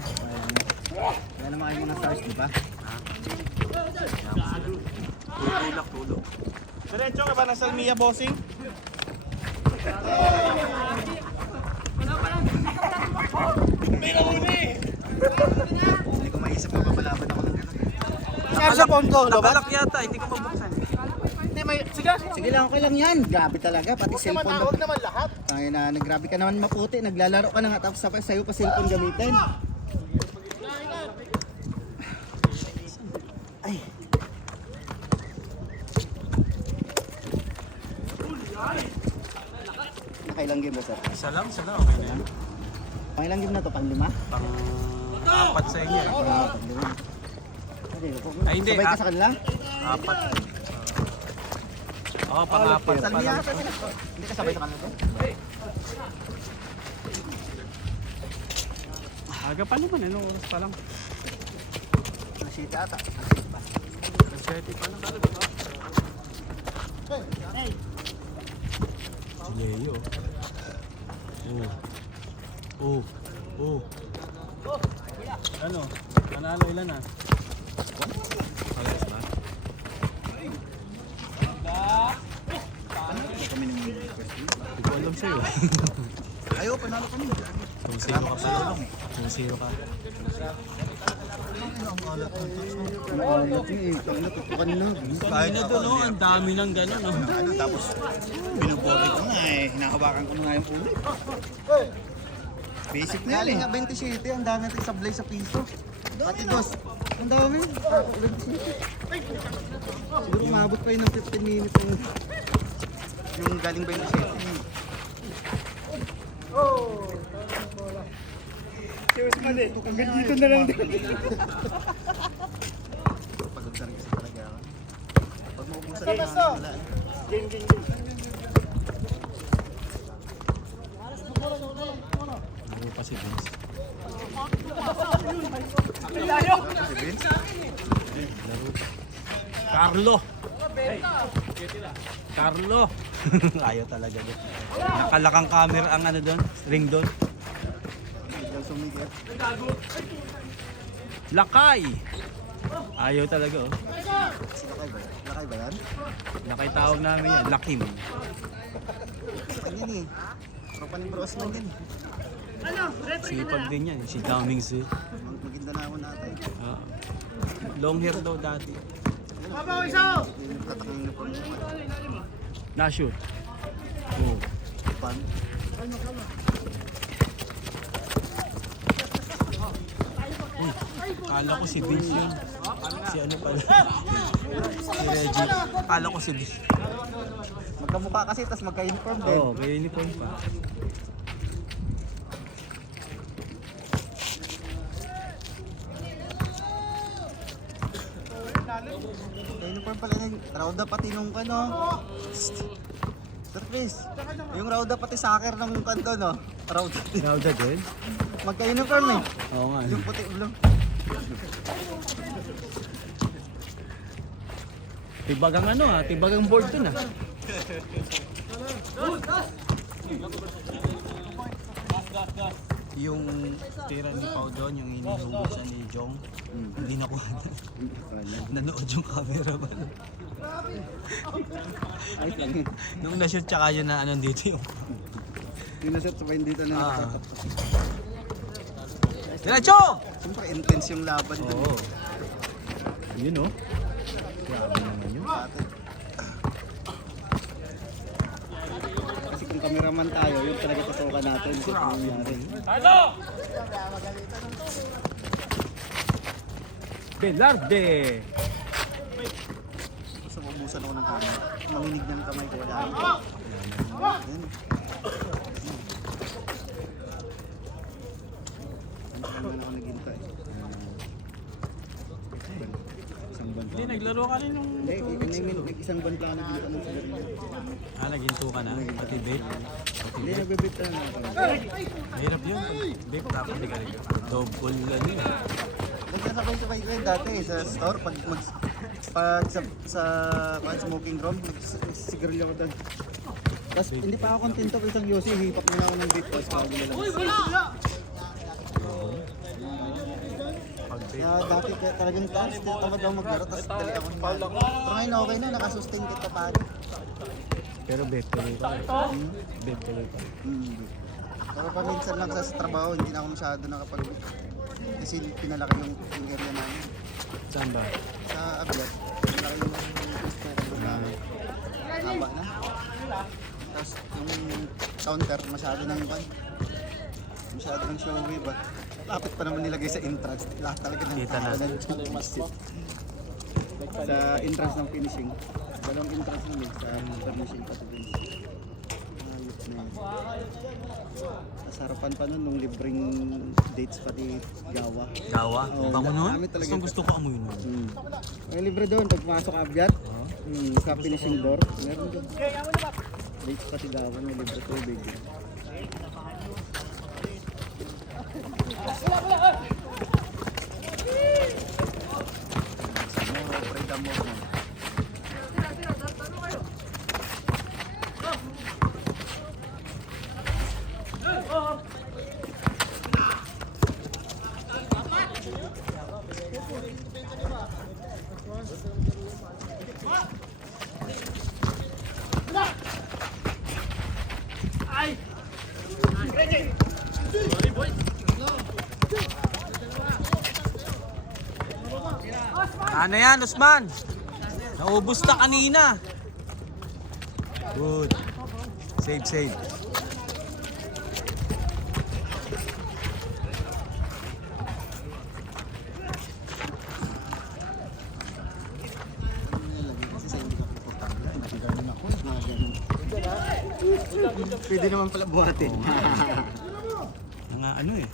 piso. Kaya naman kayo mga stars, di ba? Tulak. Diretso ka ba ng Salmia, bossing? Hindi ko maisip kung papalaban ako ng gano'n. Saan sa pondo? Nabalak yata, hindi ko mabuksan. Sige lang, okay lang yan. Grabe talaga, pati cellphone. Huwag naman lahat. Ay na, grabe ka naman maputi. Naglalaro ka na nga tapos sa'yo pa cellphone gamitin. Ay. Nakailang game ba sir? Isa lang, okay na yan. Pangilang game na to? Pang-5? Pang-4 sa inyo. Pang-5. Ay, hindi, Sabay ka sa kanila? 4. Oo, pang-4 pa Salmia lang. ata sila. Hindi ka sabay sa kanila to? Aga pa naman, anong oras pa lang? Nasita ata. 7 pa lang. Si Leo. Oh. Ano? Manalo ilan na? Alas ba? Hindi ko alam sa'yo. Ayaw, panalo kami. Kung zero ka pa lang. Kung zero ka. Natutukan na. Kaya na doon, oh. Ang dami ng gano'n. Oh. Tapos, binubuti ko nga eh. Hinakabakan ko na nga yung ulit. Basic na yun eh. Nga 27, ang dami natin sablay sa piso. Pati dos, ang dami. 27. Siguro umabot pa yun ng 15 minutes yung galing 27. Cheers man eh. Hanggang dito na lang din. Pagod na rin kasi talaga ako. Pag maubusan na wala. Game. Laro pa si Vince. Si Vince? Laro pa. Carlo! Ayaw talaga doon. Nakalakang camera ang ano doon, ring doon. Biglang sumigit. Lakay! Ayaw talaga oh. Si Lakay ba? Lakay ba yan? Lakay tawag namin yan, Lakim. Pan yan eh. Tropa ni Bro Osman yan eh. Sipag din yan, si Daming Zoo. Maganda na ako natin. Long hair daw dati. Yung tatak ng uniform. Na-shoot. Oh. Pan. Kala ko si Vince yun. Si ano pala? Si Reggie. Kala ko si Vince. Magkamukha kasi, tas magka-uniform din. Oo, may uniform pa. Uniform pala ng Rauda pati nung ano. Sir Chris, yung Rauda pati soccer ng kanto no. Rauda. Rauda din? Magka-uniform eh. Oo nga. Yung puti ulo. Tibagang ano ah, tibagang board dun ah. Yung tira ni Pao doon, yung inihugasan ni Jong, hindi nakuha na. Nanood yung camera ba? Ay, lang yun. Nung na-shoot tsaka yun na ano dito yung... Yung nasat sabay dito na nakatatap. Diretso! Siyempre intense yung laban dun. Oo. Yun oh. Grabe naman yun. Dati. Kasi kung cameraman tayo, yun talaga tutukan natin. Grabe. Velarde! Basta mabusan ako ng camera. Manginig ng kamay ko wala. Yan. Ano ako naghintay? Isang buwan pa. Hindi, naglaro ka rin nung... Hindi, isang buwan pa ako naghintay ng sigarilyo. Naginto ka na? Pati vape? Hindi, nagbibit na ako. Mahirap yun. Vape tapos hindi ka rin. Double ano yun. Nagsasabay-sabay ko yun dati sa store. Pag sa smoking room, nagsigarilyo ako doon. Tapos hindi pa ako kontento ko isang yosi, hipak na lang ako ng vape. Tapos bago na lang. Kaya dati talagang taas, tinatamad ako maglaro, tapos dali ako hinalo. Pero ngayon okay na, nakasustain kita pa. Pero bet tuloy pa. Bet tuloy pa. Pero paminsan lang sa trabaho, hindi na ako masyado nakapag... Kasi pinalaki yung area namin. Saan ba? Sa Abyat, pinalaki yung gusto ko na haba na. Tapos yung counter, masyado nang iban. Masyado nang showy ba? Lapit pa naman nilagay sa entrance. Lahat talaga ng Kita na. Sa entrance ng finishing. Dalawang entrance nun eh, sa finishing pati din. Ayos na yun. Sa harapan pa nun, nung libreng dates pati gawa. Gawa? Oo, Bango nun? gamit talaga Gusto ko amoy nun. May libre doon, pag pumasok Abyat, sa finishing door, meron doon. Dates pati gawa, may libre tubig. Freedom movement. Ano yan, Usman? Naubos na kanina. Good. Save. Kasi sa hindi ka komportable, hindi ka rin ako. Mga ganun. Pwede naman pala buhatin. Nga ano eh.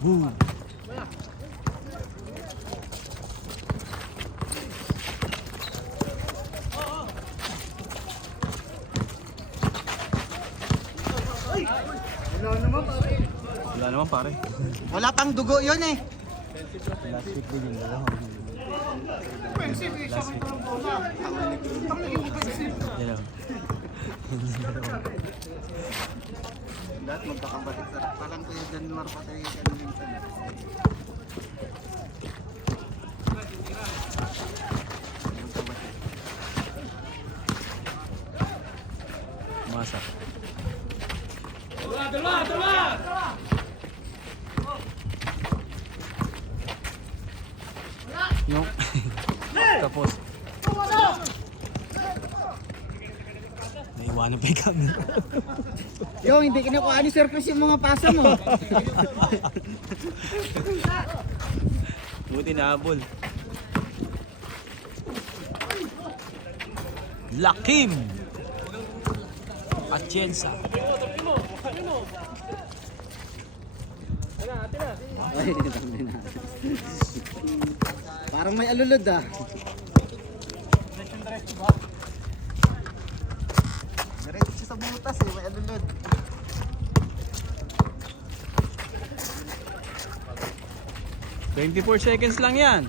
Boom. Wala naman pare. Wala pang dugo yun eh. Last week din yung dalawa. Last week. Dalawa. Lahat magkakabatik sa parang Kuya Januar patay ka na minsan. Masak. Yung tapos naiwanan pa yung camera. Yo, hindi kinukuha ni Sir Chris yung mga pasa mo. Buti nahabol. Lakim Atienza. Ay, dami na. Parang may alulod ah. Diretso siya sa butas eh, may alulod. $24 seconds lang yan.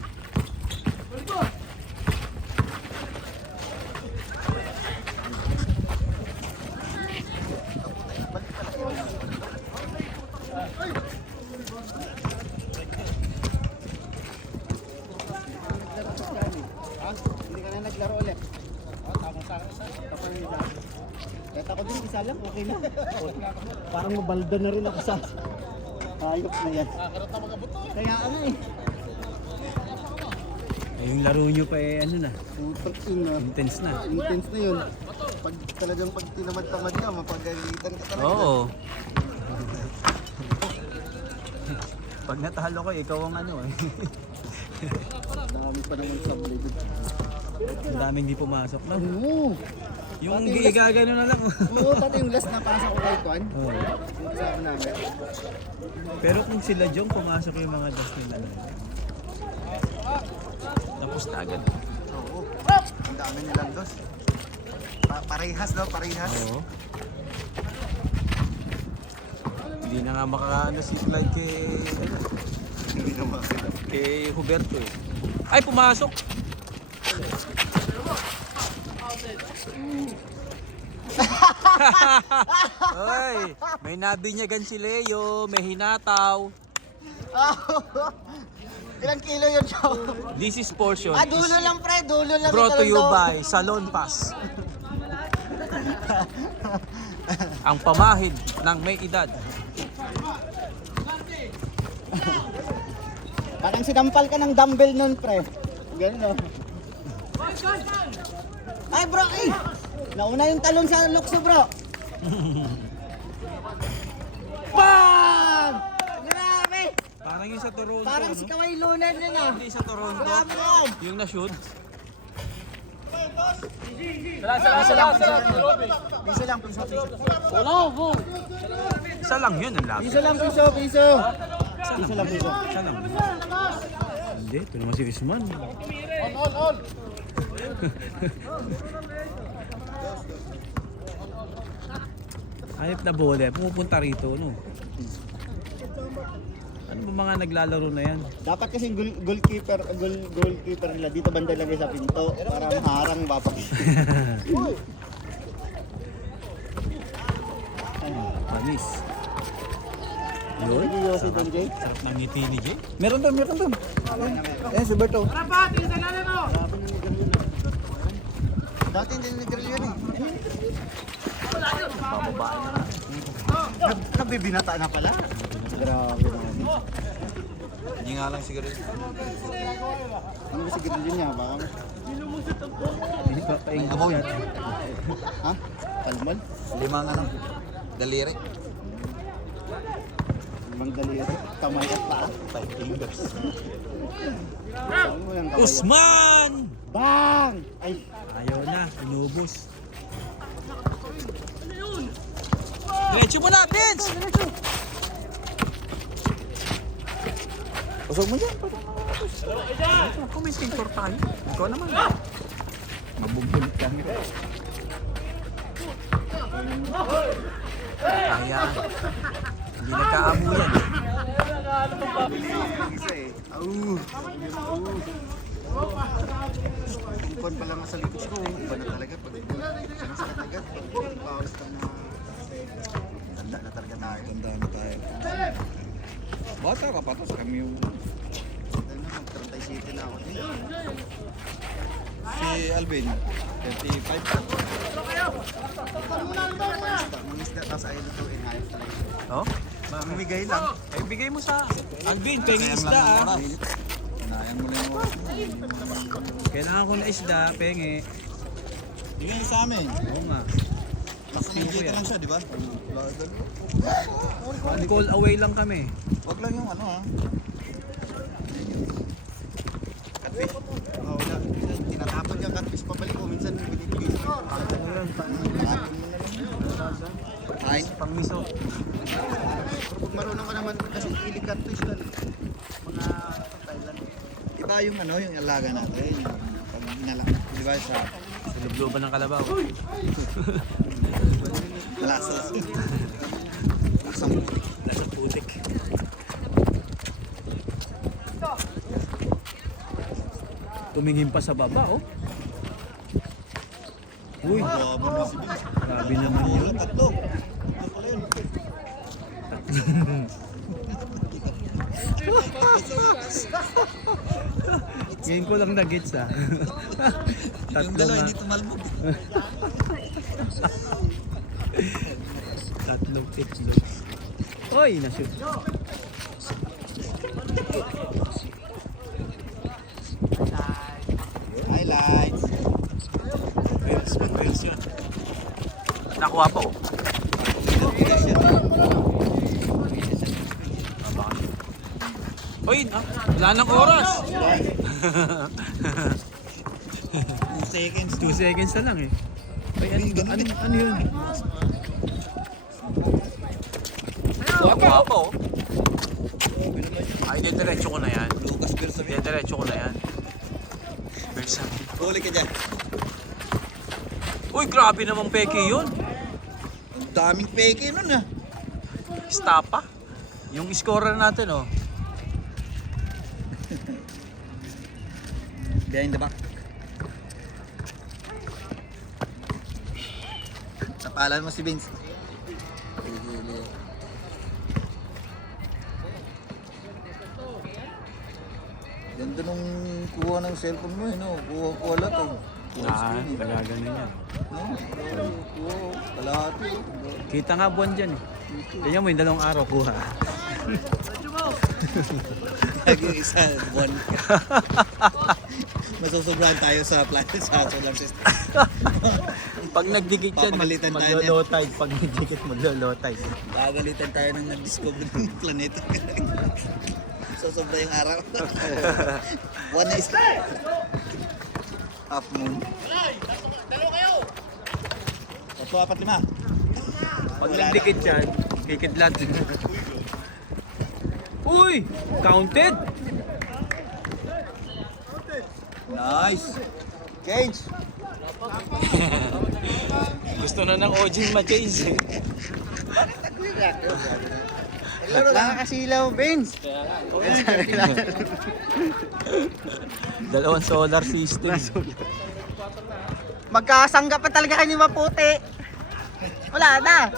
Hindi ka na naglaro ulit. Kahit ako din, isa lang, okay na. Parang mabalda na rin ako sa hayop na yan. Kaya ano eh. Eh, yung laro nyo pa eh, ano na, Putak yun na. intense na. Intense na yun. Pag talagang pag tinamad-tamad ka, mapagalitan ka talaga. Oo. Pag natalo ko, ikaw ang ano eh. Dami pa naman sablay dun. Ang daming di pumasok no? Oo. Yung Pati yung gigagano na lang. Oo, pati yung last na pasok ko kay Kwan. Oo. Sabi namin. Pero kung sila Jong, pumasok yung mga dust nila. Tapos na agad. Oo. Ang dami nilang dos. Parehas daw, parehas. Oo. Hindi na nga makaano si Clyde kay, ano, Hindi na makakita. kay Huberto eh. Ay, pumasok! Oy, may nabinyagan si Leo, may hinataw. Ilang kilo yun, Joe? This is portion Ah, dulo lang, pre. Dulo lang. brought to ito you lang daw. by Salon Pass. Ang pamahid ng may edad. Parang sinampal ka ng dumbbell nun, pre. Ganun, no? Ay, bro, eh! Nauna yung talon sa lukso, bro. Bang! Grabe! Parang yung sa Toronto. Parang si Kawhi Leonard yun, ah. Hindi sa Toronto. Grabe yan. Yung na-shoot. Piso lang, piso. Isa lang yun ang lapit. Piso lang, piso. Piso lang, piso. Isa lang. Hindi, ito naman si Usman. Hanip na bola, pumupunta rito, no? Ano ba mga naglalaro na yan? Dapat kasi goalkeeper nila dito banda lagay sa pinto para maharang bapak. Panis. Yun. Yun. Jay. Sarap ng ngiti ni Jay. Meron doon. Eh, si Berto. Dati hindi nag-grill yun eh. Nabibinata na pala. Grabe naman. Hindi nga lang siguro. Ano ba si grill niya? Baka Hindi pa painggan. ha? Kalmal? Limang ano? Daliri. Limang daliri. Kamay at paa. 5 fingers. Ano mo yung kamay? Usman! Bang! Ay! Ayaw na, inubos. Diretso mo na, Vince! Usog mo dyan. Kung may sensor tayo, ikaw naman. Mabubulit kami. Kaya, hindi nagkaamu yan. Isa eh. Kuwan pa lang sa likod ko. Iba na talaga pag saan sa katagat. Pawis ka na. Tanda na talaga tayo. Tanda na tayo. Bata ka pa to sa kami yung... Tanda na, mag-37 na ako. Si Alvin, 35 pa. Mangisda, tapos ayaw lutuin. Ayaw talaga. Oh? Mamimigay lang. Ay, bigay mo sa Alvin, pengi isda ah. Sayang mo lang yung oras. Kailangan ko na isda, pengi. Bigay niyo sa amin. Oo nga. Basta nandito lang siya, di ba? One call away lang kami. Wag lang yung ano ha. Catfish. Oo, wala. Tinatapon yung catfish pabalik ko. Minsan binibigay sa Kain pang miso. Pag marunong ka naman kasi ilig catfish ka. Mga Thailand. Iba yung ano, yung alaga natin. Yung pag inalak. Di ba sa Sa lubluban ng kalabaw. lasa. Lasang putik. Nasa putik. Tumingin pa sa baba, oh. Uy, Bobo na si Vince. grabe naman yun. Yung tatlo. Tatlo pala yun. Ngayon ko lang na-gets, ah. Yung Tatlo dalawa nga. hindi tumalbog. Tatlong itlog. Oy, na-shoot. Highlights. Reels yun. Nakuha pa, oh. Bigas yan. Oy, wala nang oras. 2 seconds. 2 seconds na lang, eh. Ay, ano yun? Nakuha pa, oh. Ay, diretso ko na yan. Lucas Bersamin. Diretso ko na yan. Bersamin. Huli ka dyan. Uy, grabe namang peke yun. Ang daming peke nun ah. Stapa. Yung scorer natin, oh. Behind the back. Napalan mo si Vince. Ganda nung kuha ng cellphone mo, no? Kuha lahat eh. Kaya ganun yan. No? Kuha, kalahati. Kita nga buwan dyan eh. Tingnan mo yung 2 araw kuha. Lagi isa, buwan. Masusobrahan tayo sa planet sa solar system. Pag nagdikit yan, Papagalitan tayo maglo-low tide. Pag nagdikit, maglo-low tide. Gagalitan tayo nang nag-discover ng planeta. Sosobra yung araw. One is half moon. Tatlo, 4, 5. Pag nagdikit yan, kikidlat. Uy! Counted! Nice. Change. Gusto na ng Ojin ma-change eh. Nakakasilaw, Vince. 2 solar system. Magkasangga pa talaga kayo ni Maputi. Wala na.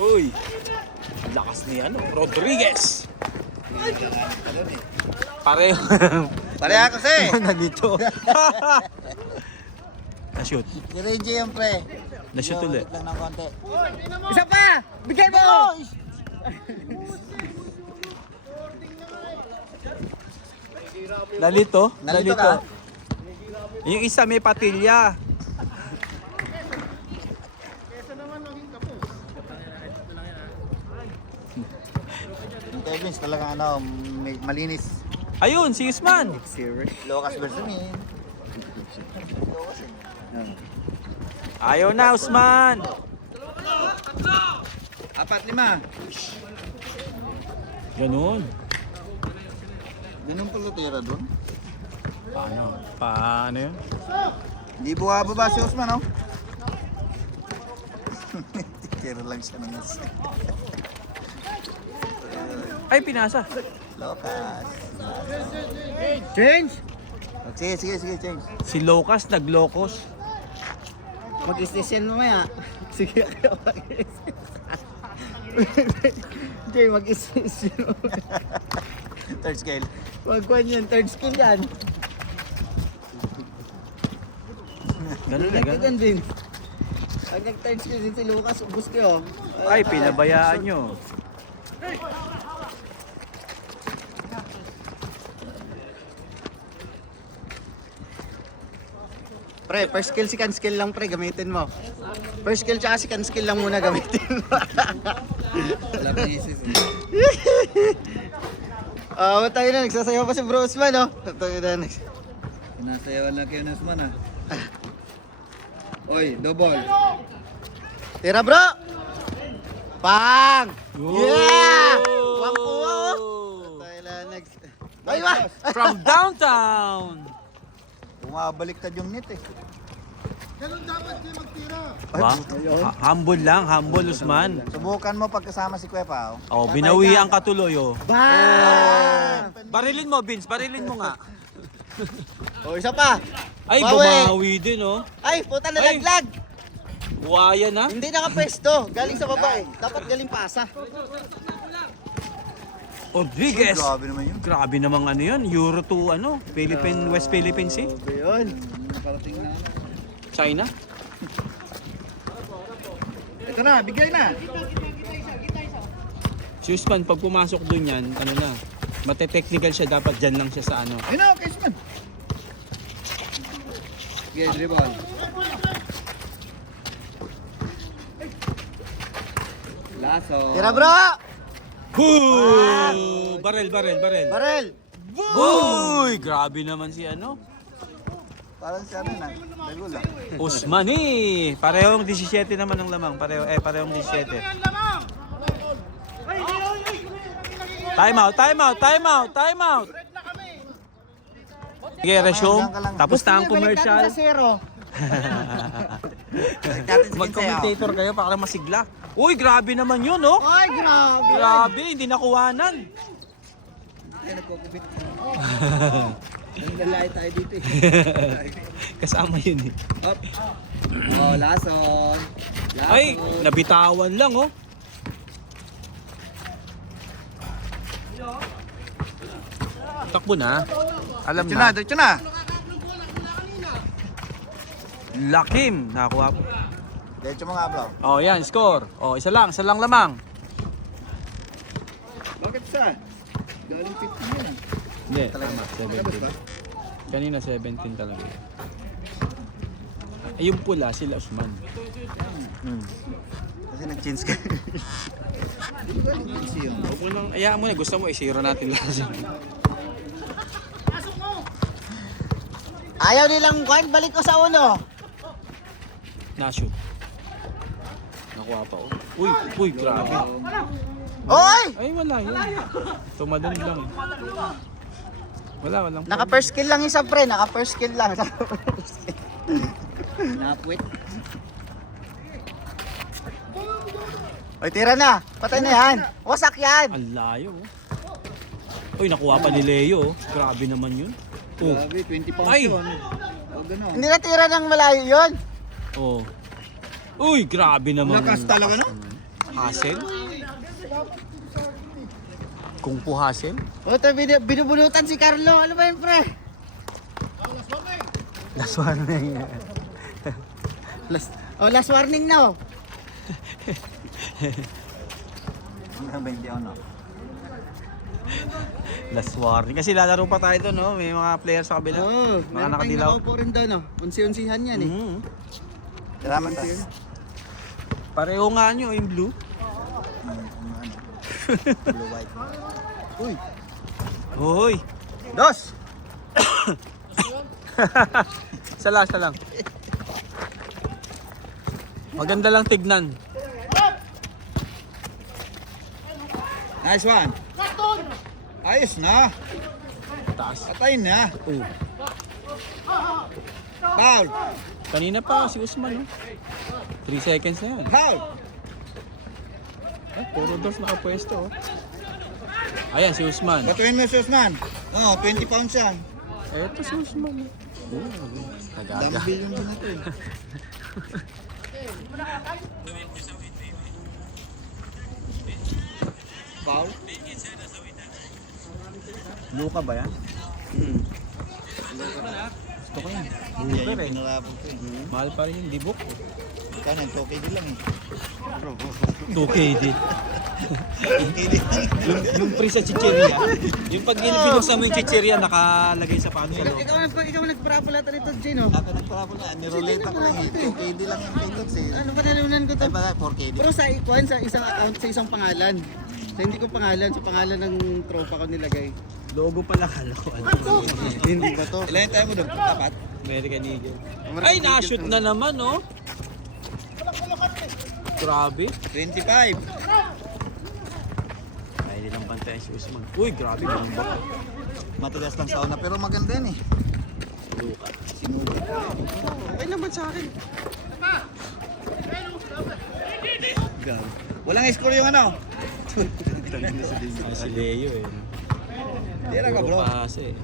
Uy! Lakas ni Rodriguez! Pareho. Pareha kasi. Nandito. Na-shoot. Si Reggie yung pre. Na-shoot ulit. Lang ng konti. Isa pa! Bigay mo! Nalito? Nalito ka? Yung isa may patilya. Yung Kevins talaga malinis. Ayun, si Usman. Lucas Bersamin. Ayaw na, Usman. 4, 5. Ganun. Ganun pala tira doon. Paano yun? Hindi buha-baba si Osman, oh. Tira lang siya ng isa. Ay, pinasa. Lucas. Change! Sige, change. Si Lucas naglokos. Mag-istis yan mamaya. Sige kayo mag-istis. Jay, mag-istis yun. Third scale. Wagwan yan, third skill yan. Ganun na, Ganun ganun. din. Pag nag-third skill din si Lucas, ubus kayo. Ay, pinabayaan nyo. Pre, first skill, second skill lang pre, gamitin mo. First skill tsaka second skill lang muna gamitin mo. Wala pa isis. Tayo na, nagsasayaw pa si Bro Usman, oh. Tayo na, Sinasayawan lang kayo ng Osman, ah. Oy, double. Tira bro! Pang! Yeah! Wang kuha, oh. Tayo na, next. Ay, ba? From downtown. Bumabaliktad yung net, eh. Ba? Humble lang, humble Usman. Subukan mo pagkasama si Kwepa, oh. Oh, binawi ang katuloy oh. Bang! Barilin mo, Vince, barilin mo nga. Oh, isa pa. Ay, Bawi. bumawi din oh. Ay, puta na laglag. Buhaya na. Hindi nakapesto. Galing sa babae. Dapat galing pasa. Rodriguez. Grabe naman yun. Grabe namang ano yun. Euro to ano, West Philippine Sea. Yun. Nakarating na. China. Ito na, bigay na. Si Usman, pag pumasok dun yan, ano na, mate-technical siya, dapat dyan lang siya sa ano. Ayun na, okay, Osman. Sige, dribble. Laso. Tira bro! Hoo! Barel. Barel! Uy! Grabe naman si ano. Parang si ano na, dago lang. Usman eh. Parehong 17 naman ang lamang. Parehong 17. Time out. Sige, resume. Tapos na ang commercial. Sa zero. Mag-commentator kayo para masigla. Uy, grabe naman yun, oh. Ay, grabe! Grabe, hindi nakuhanan. Kaya nagkukubit. Naglalay tayo dito, eh. Kasama yun eh. Up. Oh, lason. Ay, nabitawan lang, oh. Takbo na. Alam Diretso na, na. diretso na. Lakim. Nakakuha po. Diretso mo nga, bro. Oh, yan. Score. Oh, isa lang lamang. Bakit sa? Galing 15 yan. Hindi. Talaga. Tama. Tapos ba? 17. Kanina 17 talaga. Ay, yung pula, sila Usman. Kasi nag-change ka. Hindi ko galing 15 yun. Huwag mo nang, ayaan mo na. Gusto mo, isira natin lahat yan. Ayaw nilang kwan, balik ko sa uno. Na-shoot. Nakuha pa, oh. Uy, grabe. Oy! Ay, wala yun. Tumadan lang. Walang. Naka first kill lang isa pre, naka first kill lang. Napwit. Oy, tira na. Patay na yan. Wasak yan. Ang layo, oh. Uy, nakuha pa ni Leo, oh. Grabe naman yun. Oh. Grabe, 20 pounds Ay! yun. O gano'n. Hindi na tira ng malayo yun. Oh. Uy, grabe naman. Lakas talaga, no? Hassel? Kung po hassel? O, ito binubulutan si Carlo. Ano ba yun pre? Last warning. Last warning na oh. Hindi ako, no? Last warning. Kasi lalaro pa tayo doon, no? May mga players sa kabila. Oo, Mga meron nakadilaw. pang nakaupo rin doon, no? Unsi-unsihan yan, eh. Mm. Salamat, tayo. Pareho nga nyo, yung blue. Blue white. Uy! Hoy! Dos! Isa lang. Maganda lang tignan. Nice one! Ayos na! Taas. Patay na! Oh. Foul! Kanina pa si Usman, no? 3 seconds na yan. Foul! Puro dos nakapwesto, oh. Ayan, si Usman. Batuin mo si Usman. Oo, 20 pounds yan. Eto si Usman. Nagaga. Dumbbell yung ganito, eh. Foul? Luka ba yan? Gusto ko yan. Luka rin. Pinarapon ko, eh. Mahal pa rin yung dibok. Kano, 2KD lang, eh. 2KD. 2KD lang. Yung pre sa chicheria. Yung pag binuksan mo yung chicheria, nakalagay sa pano sa loob. Ikaw nagparapulata nito, Jane oh. Ako nagparapon na. Niroleta ko lang, eh. 2KD lang yung paytox, eh. Ano pa nalunan ko to? Ay, baka 4KD. Pero sa ikuan, sa isang account, sa isang pangalan. Sa hindi ko pangalan, sa pangalan ng tropa ko nilagay. Logo pala kala ko. Hindi ba to? Ilan yung tayo mo doon? Tapat? American Eagle. Ay, na-shoot na naman, oh. Grabe. 25. Ay, hindi lang bantayan si Usman. Uy, grabe. Bomba. Matigas lang sa una, pero maganda yan, eh. Luka. Sinugit. Okay naman sa akin. Walang score yung ano. Ah, si Leo, eh. Tira ka, Puro bro. pahasa, eh.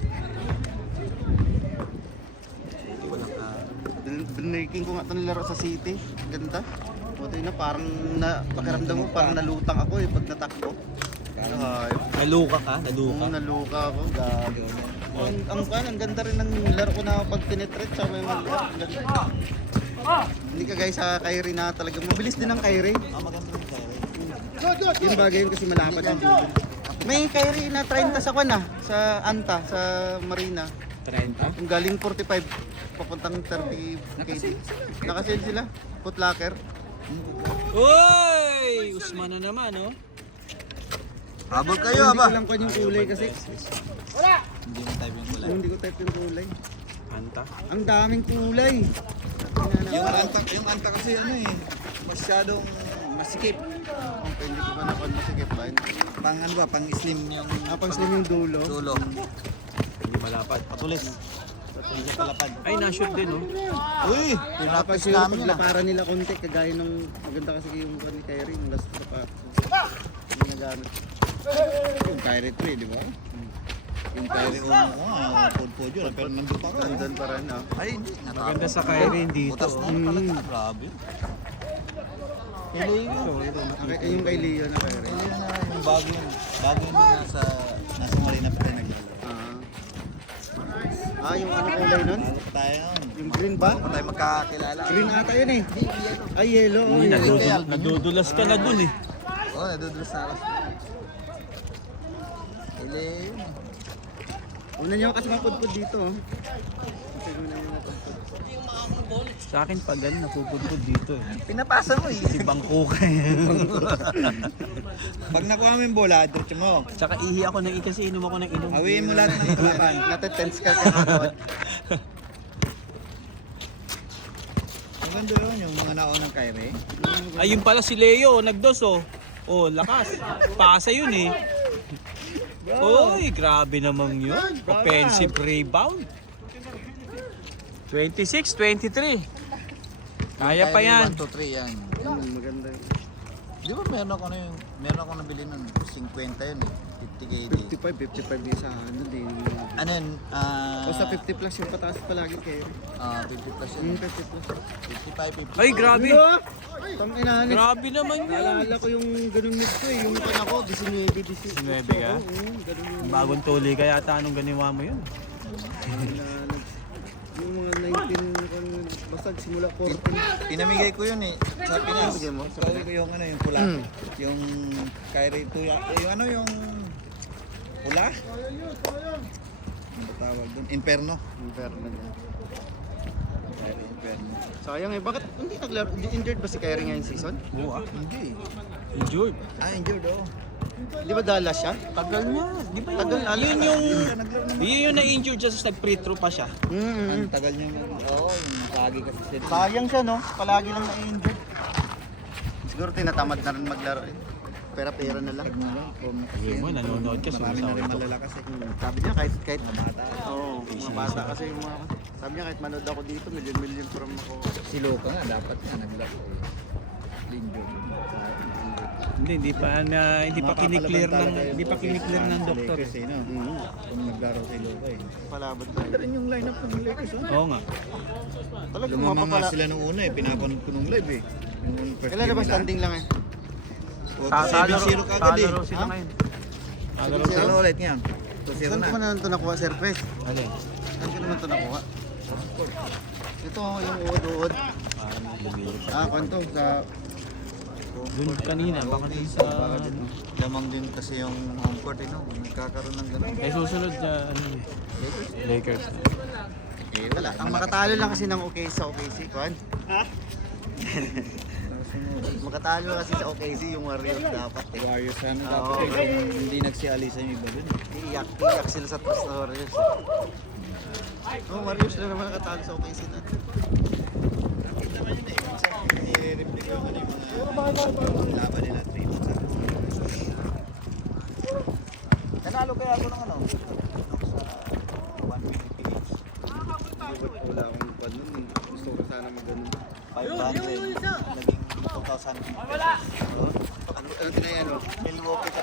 Binraking ko nga itong laro sa City. Ganda. Buti na parang pakiramdam mo parang nalutang ako eh pag natakbo. Naluka ka? Naluka? Naluka ako. Gago. Ang ganda rin ng laro ko na pag tinitreat sa may mga ganda. Hindi ka guys sa Kyrie na talaga. Mabilis din ang Kyrie. Maganda yung Kyrie. Yung bagay yun kasi malapad yung dulo. May Kyrie na 30 sa kwan sa Anta, sa Marina. 30? Kung galing 45, papuntang 30 KD. Nakasil sila. Foot locker. Uy! Usman na naman, oh. Habol kayo, Hindi ko lang kwan yung kulay kasi. Hindi mo type yung kulay. Hindi ko type yung kulay. Anta. Ang daming kulay. Yung anta kasi ano eh, masyadong masikip. Okay, hindi ko ba nakuha masikip ba? Pang ano ba, pang slim yung... Pang slim yung dulo. Dulo. Hindi malapad. Patulis. Patulis na palapad. Ay, na-shoot din, oh. Uy! Tapos Pinapis yung namin yun ah. paglakaran nila konti, kagaya ng maganda kasi yung kwan ni Kyrie, yung last sa pato. Hindi nagamit. Yung Kyrie 3, di ba? Yung Kyrie 1, pod-pod yun. Pero nandun pa ka. Nandun pa rin ah. Ay, hindi. Maganda sa Kyrie dito. Butas na talaga. Grabe. Yung kay Leo na Kyrie. Yung bago yun. Bago yun nasa Marina pa tayo naglalaro. Ah, yung ano kulay nun? Bago tayo. Yung green ba? Bago tayo magkakilala. Green ata yun eh. Ay, yellow. Oh, Hindi, yellow. nadudulas ka na dun eh. Oo, nadudulas na ako. Ilim. Una niyo kasi mapudpud dito. Oh. Kasi una niyo mapudpud. Sa akin pag ganun, napupudpud dito eh. Pinapasa mo eh. Si bangko ka eh. Pag nakuha mo yung bola, diretso mo. Tsaka ihi ako ng kasi inom ako ng inom. Hawiin mo lahat ng kalaban. Natetense ka kasi. Ang ganda yun, yung mga naunang Kyrie. Ayun pala si Leo, nagdos oh. Oh, lakas. Pasa yun eh. Oy, grabe naman yun. Offensive rebound. 26, 23. Kaya pa yan. 1, 2, 3 yan. Maganda yun. Di ba meron ako nabili nun, 50 yun eh. 50 KD. 55 din sa ano din. Ano yun? O sa 50 plus yung pataas palagi kayo. 50 plus Yung yun. 50 plus. 55, 50. Ay, grabe. Tanginahan eh. Grabe naman yun. Naalala ko yung ganun move ko eh. Yung pan ako, 19, 19 ka? ganun yung Bagong tuli ka yata anong ganiwa mo yun. yung mga 19, basta simula 14. Pinamigay ko yun eh. Sa Pinas. Pinamigay mo? Sabi ko yung ano, yung pula. Yung Kyrie Tuya. Yung ano, yung pula? Ano ba tawag doon? Inferno. Inferno niya. Kyrie Inferno. Sayang eh, bakit hindi naglaro? Injured ba si Kyrie ngayong season? Oo ah. Hindi. Injured. Injured oh. Di ba Dallas siya? Tagal niya. Di ba yun? Tagal, Yun yung na-injured siya sa nag-free throw pa siya. Ang tagal niya. Oo, yung lagi kasi siya. Sayang siya no, palagi lang na-injured. Siguro tinatamad na rin maglaro eh. Pera-pera na lang. Sabi mo, nanonood ka, Marami na rin sumasawad ko. malalakas eh. Sabi niya kahit Mga bata. oo, mga bata kasi yung mga sabi niya kahit manood ako dito, million from ako. Si Luka nga, dapat nga naglaro. Injured. Hindi pa kiniklear ng doktor. Kasi no, kung naglaro si Luka eh. Palaban tayo. Rin yung lineup ng Lakers oh. Oo nga. Talagang Lumamang nga mapapala. sila nung una eh, pinapanood ko nung live eh. Yung first Kailan na ba game standing lang eh? nila. 7-0 kagad eh. Talo sila Ha? ngayon. Talo ulit nga. 2-0 Saan na. ko naman ito nakuha, Sir Pes? Alin? Saan ko naman ito nakuha? Ito yung uod-uod. Kwento sa... Doon kanina, baka din sa... Lamang din kasi yung home court eh no. Nagkakaroon ng gano'n. Ay susunod na ano yun, Lakers. Eh Wala, ang makatalo lang kasi ng OKC sa OKC, Kwan. Makatalo kasi sa OKC yung Warriors dapat eh. Warriors ano Oo. dapat eh, kung hindi nagsialisa yung iba dun. Iyak sila sa trust na Warriors. Warriors lang naman nakatalo sa OKC natin. Nakita naman yun eh. Minsan nire-replay ko yung ano yung mga laban nila 3 months ago. Nanalo kaya ako ng ano? Sa 1 minute PH. Wala akong pad nun eh. Gusto ko sana mag-ganun. 500. Naging 2,000. Ano tinayan o? Milwaukee sa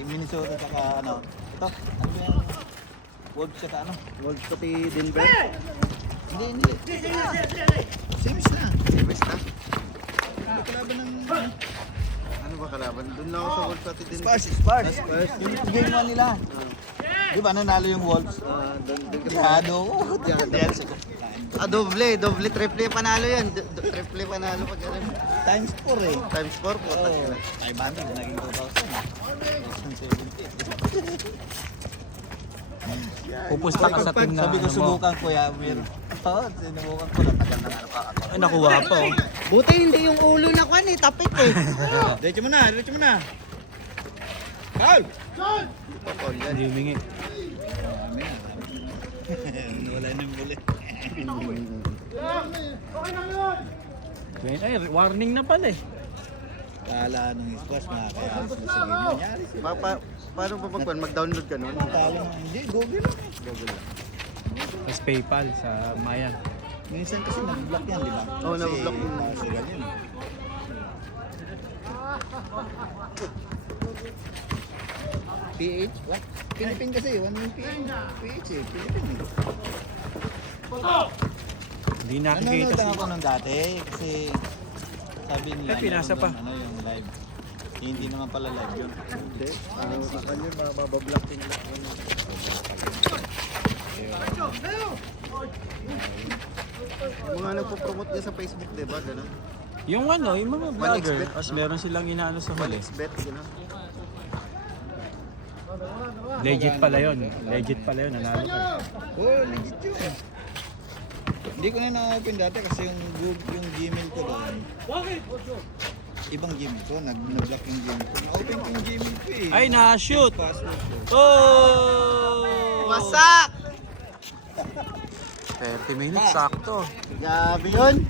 Minnesota saka ano. Ito, ano yung Wolves saka ano? Wolves pati Denver. Hindi. Semis na. Series na. Ano kalaban ng Ano ba kalaban? Doon lang ako sa Wolves pati Denver. Spurs. Spurs. Yung game 1 nila. Di ba nanalo yung Wolves? Doon ka Yado. doble, triple panalo yan. Triple panalo pag ganun. Times 4 eh. Times 4 po. Oh, 500 naging 2,000. Pupusta ka sa team na Sabi ko ano mo. subukan ko ya, meron. Oo, sinubukan ko lang. Tagal na ano ka. Ay, nakuha pa oh. Buti hindi yung ulo na kwan eh, tapik eh. Diretso mo na. Foul! Hindi humingi. Wala nang muli. Ay, warning na pala eh. Kala nung squash makakaya sila sa game. Nangyari sila. Paano ba mag-download ka nun? Talo na. Hindi, Google lang eh. Google lang. Mas PayPal sa Maya. Minsan kasi nag-block yan, di ba? Oo, nag-block yun. Kasi ganyan. PH? What? Philippine kasi, 1 yung PH eh. Philippine eh. Hindi nakikita Nanonood lang si... ako nung dati kasi sabi nila Ay, pinasa pa. Ano yung live. Hindi naman pala live yun. Hindi. Sa kanya, mabablock yung lahat. mga nagpo-promote niya sa Facebook, di ba? Ganun. Yung ano, yung mga vlogger. XBet, Tapos no? meron silang inaano sa huli. Bet, gano'n. Legit pala yun. Legit pala yun. Nanalo ka. Oh, legit yun. Hindi ko na na-open dati kasi yung Gmail ko doon. Ibang Gmail ko, nag-block yung Gmail ko. Na-open ko yung Gmail ko eh. Ay, na-shoot! Password ko. Oh! Wasak! 30 minutes, sakto. Grabe yun.